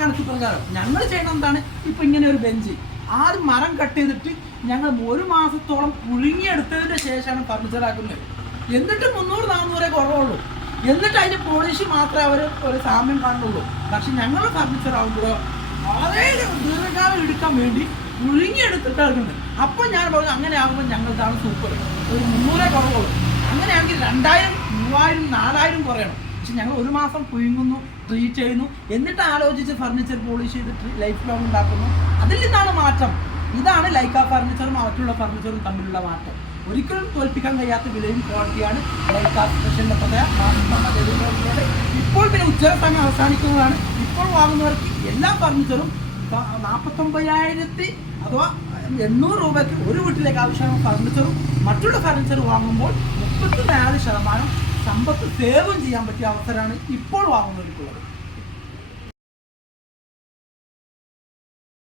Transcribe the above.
കണക്ക് പ്രകാരം ഞങ്ങൾ ചെയ്യണം എന്താണ്? ഇപ്പൊ ഇങ്ങനെ ഒരു ബെഞ്ച്. ആ ഒരു മരം കട്ട് ചെയ്തിട്ട് ഞങ്ങൾ ഒരു മാസത്തോളം പുഴുങ്ങിയെടുത്തതിന് ശേഷമാണ് ഫർണിച്ചർ ആക്കുന്നത്. എന്നിട്ട് മുന്നൂറ് നാന്നൂറേ കുറവുള്ളൂ. എന്നിട്ട് അതിന്റെ പോളിഷ് മാത്രമേ അവർ ഒരു സാമ്യം കാണുള്ളൂ പക്ഷെ ഞങ്ങൾ ഫർണിച്ചർ ആകുമ്പോഴോ വളരെ ദീർഘകാലം എടുക്കാൻ വേണ്ടി പുഴുങ്ങിയെടുത്തിട്ട് ഇറക്കുന്നത് അപ്പോൾ ഞാൻ പറഞ്ഞു അങ്ങനെ ആകുമ്പോൾ ഞങ്ങൾക്കാണ് സൂപ്പർ ഒരു മുന്നൂറേ കുറവുള്ളൂ. അങ്ങനെയാണെങ്കിൽ രണ്ടായിരം മൂവായിരം നാലായിരം കുറയണം. പക്ഷെ ഞങ്ങൾ ഒരു മാസം കുയുങ്ങുന്നു ട്രീറ്റ് ചെയ്യുന്നു. എന്നിട്ട് ആലോചിച്ച് ഫർണിച്ചർ പോളിഷ് ചെയ്ത് ലൈഫ് ലോങ് ഉണ്ടാക്കുന്നു. അതിൽ നിന്നാണ് മാറ്റം. ഇതാണ് ലൈക്ക ഫർണിച്ചറും മറ്റുള്ള ഫർണിച്ചറും തമ്മിലുള്ള മാറ്റം. ഒരിക്കലും തോൽപ്പിക്കാൻ കഴിയാത്ത വിലയും ക്വാളിറ്റിയാണ് ലൈക്ക സ്പെഷ്യലിന്റെ ഇപ്പോൾ പിന്നെ ഉച്ചര സമയം അവസാനിക്കുന്നതാണ്. ഇപ്പോൾ വാങ്ങുന്നവർക്ക് എല്ലാ ഫർണിച്ചറും നാൽപ്പത്തൊമ്പതിനായിരത്തി അഥവാ എണ്ണൂറ് രൂപയ്ക്ക് ഒരു വീട്ടിലേക്ക് ആവശ്യമായ ഫർണിച്ചറും മറ്റുള്ള ഫർണിച്ചർ വാങ്ങുമ്പോൾ മുപ്പത്തി നാല് ശതമാനം സമ്പത്ത് സേവും ചെയ്യാൻ പറ്റിയ അവസരമാണ് ഇപ്പോൾ വാങ്ങുന്നവർക്കുള്ളത്.